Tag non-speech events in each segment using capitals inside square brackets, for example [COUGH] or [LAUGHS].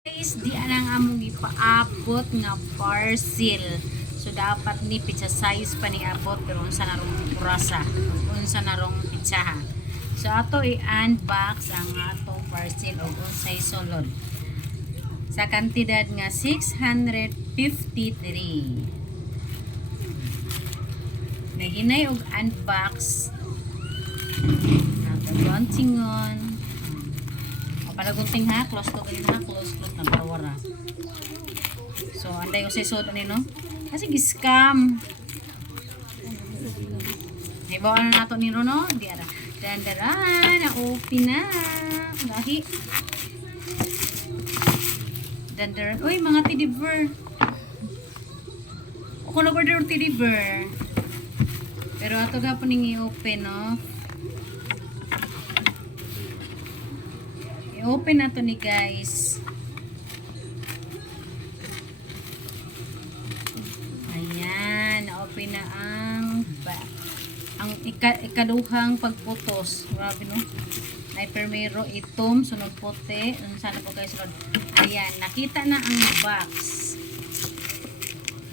Guys, di anang among ipaabot nga parcel. So dapat ni pizza size pa ni abot pero unsa na rong kurasa, unsa na rong pizzaha. So ato i-unbox ang atong parcel og unsay sulod. Sa kantidad nga 653. Nahinay og unbox. Nato launcingon. Palagunting ha, close to ganun ha, close close na tawara. So anday ko sa isod ani no? Kasi gi-scam. Ibaw ano nato ni Rono? Di ara. Dandaran, na open na. Lahi. Dandaran. Uy, mga bear. Ako teddy bear. Pero ato ga po i-open, no? I-open na to ni guys. Ayan, na-open na ang ba ang ika, ikaduhang pagputos. Grabe no. Primero itom, sunod puti. Ano sana po kayo sunod? Ayan, nakita na ang box.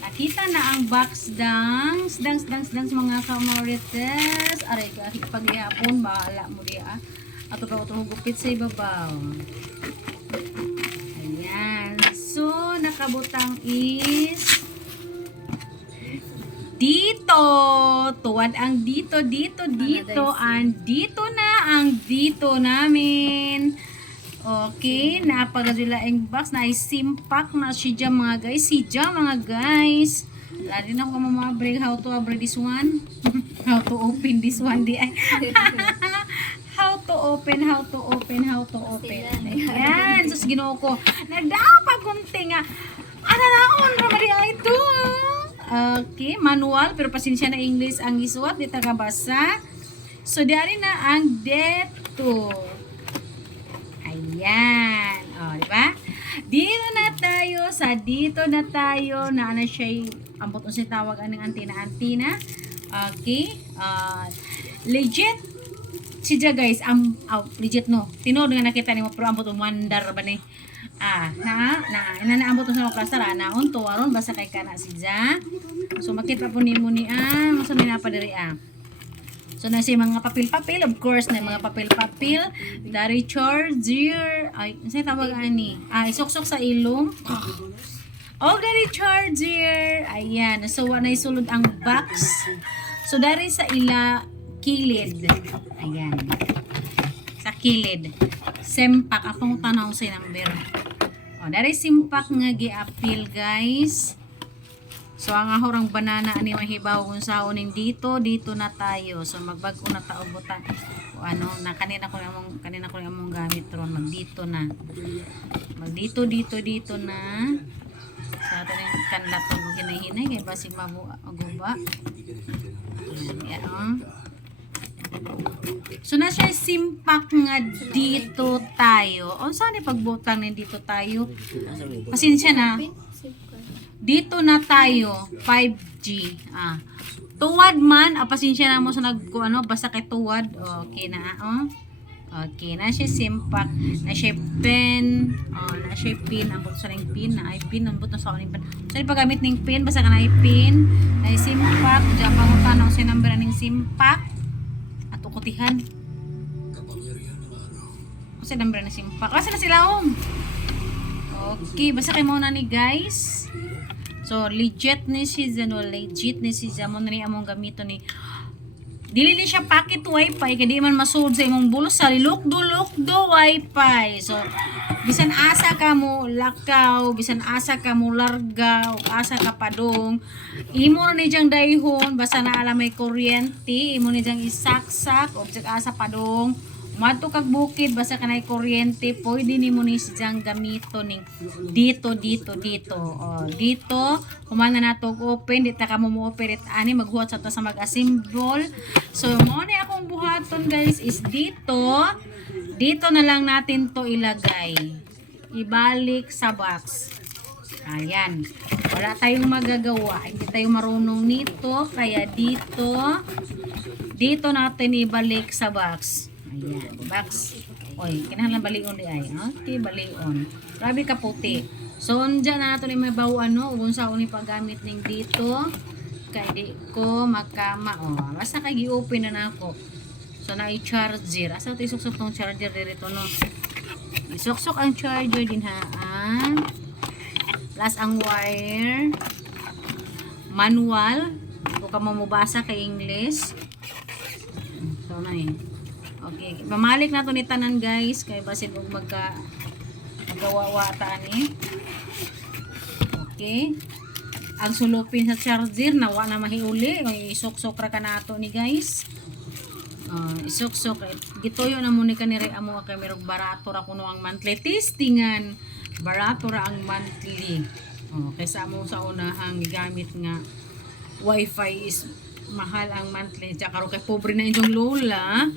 Nakita na ang box dance, dance, dance, dance mga kamarites. Aray, kahit paghihapon, bahala mo diya. Ato ka ito hugupit sa ibabaw. Ayan. So, nakabutang is dito. Tuwad ang dito, dito, dito. Ang dito na ang dito namin. Okay, napagadula ang box na simpak na siya mga guys. Siya mga guys. Wala din ako mamabring how to abri this one. [LAUGHS] how to open this one di ay. [LAUGHS] [LAUGHS] open, how to open, how to open. Ayan, sus ginoo ko. Nagdapat kunti nga. Ano na on ramari ay ito. Okay, manual pero pasensya na English ang isuwat di ta kabasa. So diari na ang deto. Ayan. O, di ba? Dito na tayo sa dito na tayo na ano siya ambot unsay tawag aning antina-antina. Okay? Uh, legit siya guys, am oh, legit no. Tinod nga nakita nimo pero ambot umandar ba ni? Ah, na na ina na ambot sa klase ra na unto aron basa kay kana siya. So makita po nimo ni ah, unsa may napadiri ah. So na siya mga papel-papel, of course na mga papel-papel, dari charger, ay, sa tawag ani? Ah, isuksok sa ilong. Oh, dari charger. Ayan, so wala sulod ang box. So dari sa ila kilid. Ayan. Sa kilid. Sempak akong tanaw sa number. Oh, dari simpak nga gi-appeal, guys. So ang ahorang banana ani mahibaw kung sa uning dito, dito na tayo. So magbag-o na ta buta. O ano, na kanina ko among kanina ko among gamit ron mag dito na. Mag dito dito na. Sa ato ning kanlaton mo hinahinay kay basig mabu maguba. Ayan, oh. So na siya simpak nga dito tayo. O saan ni pagbutang ni dito tayo? Pasensya na. Dito na tayo, 5G. Ah. Tuwad man, ah, pasensya na mo sa nag ano, basta kay tuwad. Okay na, oh. Okay, na siya simpak, na siya pen, oh, na siya pin, ang sa ning pin, na ay pin, ang buto sa ning pin. So, paggamit ning pin, basta ka na ay pin, na simpak, diya pangutan ang siya number ning simpak, at ukutihan. Kasi number na simpak. Kasi na sila, om. Okay, basta kayo muna ni guys. So, legit ni si no, legit ni si na ni among gamito ni Dili ni siya pocket wifi kaya di man masud sa imong bulsa. Lukdo lukdo wifi. So, bisan asa ka mo lakaw, bisan asa ka mo larga, o asa ka padong, imo ni diyang dayhon basta na alam may kuryente, imo ni diyang isaksak o asa padong, Mato kag bukid basta kanay kuryente, pwede nimo ni siyang gamito ning dito dito dito. O dito, humana na to open, di ta ka mo mo-operate ani maghuwat sa ta sa mag-assemble. So mo ni akong buhaton guys is dito. Dito na lang natin to ilagay. Ibalik sa box. Ayan. Wala tayong magagawa. Hindi tayo marunong nito. Kaya dito, dito natin ibalik sa box. Ayan, box. Oy, kinahanglan balion di ay. Okay, balion. Grabe ka puti. So, dyan na ni may bawaan no, kung saan ni paggamit ning dito. Kay di ko makama. O, oh, basta kay gi-open na nako. So, na i-charger. Asa ito isuksok tong charger dito no? Isuksok ang charger din ha. Ah. Plus ang wire. Manual. Kung ka mo mabasa kay English. So, na eh. Okay. Mamalik na to ni tanan guys. Kay basin kung magka magawawa ta ni. Okay. Ang sulupin sa charger nawa na mahiuli. May isok-sok ra ka na ato ni guys. Uh, isok-sok. Eh, Gituyo na ka ni Ray Amo kay merong barato ra kuno ang monthly testingan. Barato ra ang monthly. Oh, kaysa mo sa una ang gamit nga wifi is mahal ang monthly tsaka ro kay pobre na inyong lola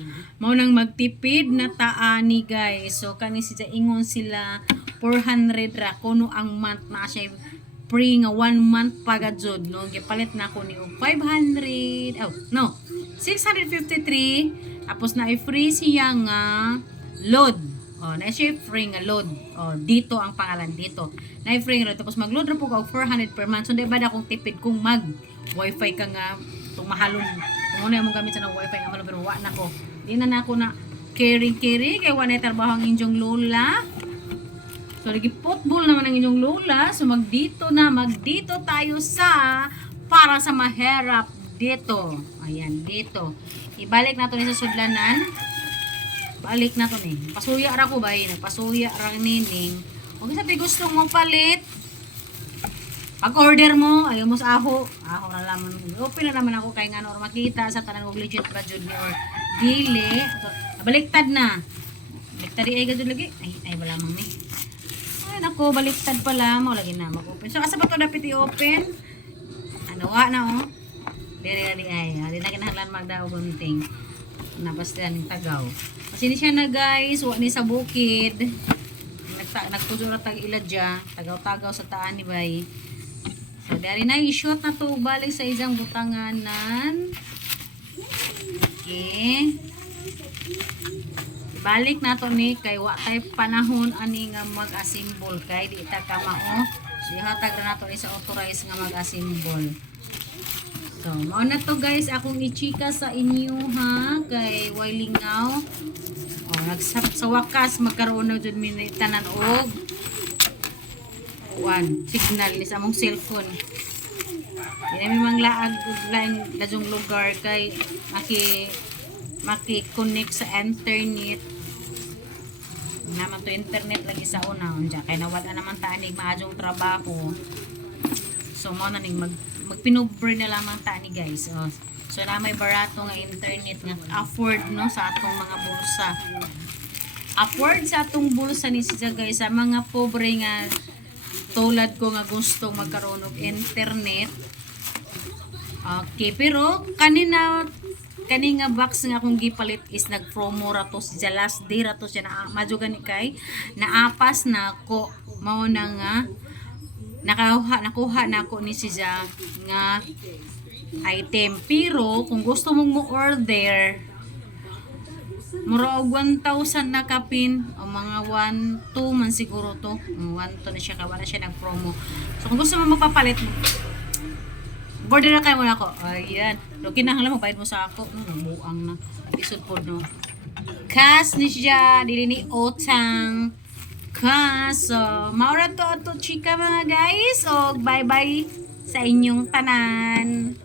mao nang magtipid na taani guys so kani siya ingon sila 400 ra kuno ang month na siya free nga one month pagadzod no gipalit na ko ni og 500 oh no 653 tapos na i-free siya nga load Oh, na siya free nga load. Oh, dito ang pangalan dito. Na free nga load. Tapos mag-load ra po ko og 400 per month. So, di ba na akong tipid kung mag wifi ka nga itong mahalong kung ano yung gamit sa ng wifi nga malo pero wa na ko. Di na na ako na caring caring kay wa na trabaho ang inyong lola. So, lagi football naman ang inyong lola. So, magdito na, magdito tayo sa para sa maherap dito. Ayan, dito. Ibalik na to ni sa sudlanan. Balik na to ni. Pasuya ra ko ba yun? Pasuya ra nining. Kung sabi gusto mo palit, pag order mo, ayaw mo sa aho, aho na lamang. Open na naman ako kay nga or makita sa tanan og legit ba jud ni or dili. Baliktad na. Baliktad ay gadud lagi. Ay, ay wala mang ni. Ay nako, baliktad pala mo lagi na mag-open. So asa ba to dapat i-open? Ano wa na oh. Dili na di ay. Di na kinahanglan magdaog gunting. Nabasta ng tagaw. Kasi ni siya na guys, wa ni sa bukid. Nagta nagpuso ra tag iladya, tagaw-tagaw sa taan ni bay. Dari na i-shoot na to balik sa isang butanganan. Okay. Balik na to ni kay wa panahon ani nga mag-assemble kay di ta ka mao. So ihatag na ni sa authorized nga mag-assemble. So, mao na to guys, akong ichika sa inyo ha, kay Wailingaw. O, nagsap sa wakas, magkaroon na dyan minitanan og one, signal ni sa among cellphone. Di na may mga laag laing dajong lugar kay maki maki-connect sa internet. Naman to internet lagi sa una, unya kay nawala naman ta anig maadjong trabaho. So mo na ning mag magpinobre na lamang ta ni guys. Oh. So na may barato nga internet nga afford no sa atong mga bulsa. Afford sa atong bulsa ni siya guys sa mga pobre nga tulad ko nga gustong magkaroon og internet. Okay, pero kanina kani nga box nga akong gipalit is nag-promo ra to sa last day ra to siya. Na madyo gani kay naapas na ko mao na nga nakakuha nakuha na ako ni siya nga item. Pero kung gusto mong mo order mura og 1,000 na kapin. O mga 1 2 man siguro to. 1 to na siya kawa na siya nag promo so kung gusto mo magpapalit order na kayo muna ako. Ayan. Pero kinahanglan mo bayad mo sa ako. No, buang na. Isod po no. Kas ni siya dili ni otang. Kaso, maura to ato chika mga guys. O, bye-bye sa inyong tanan.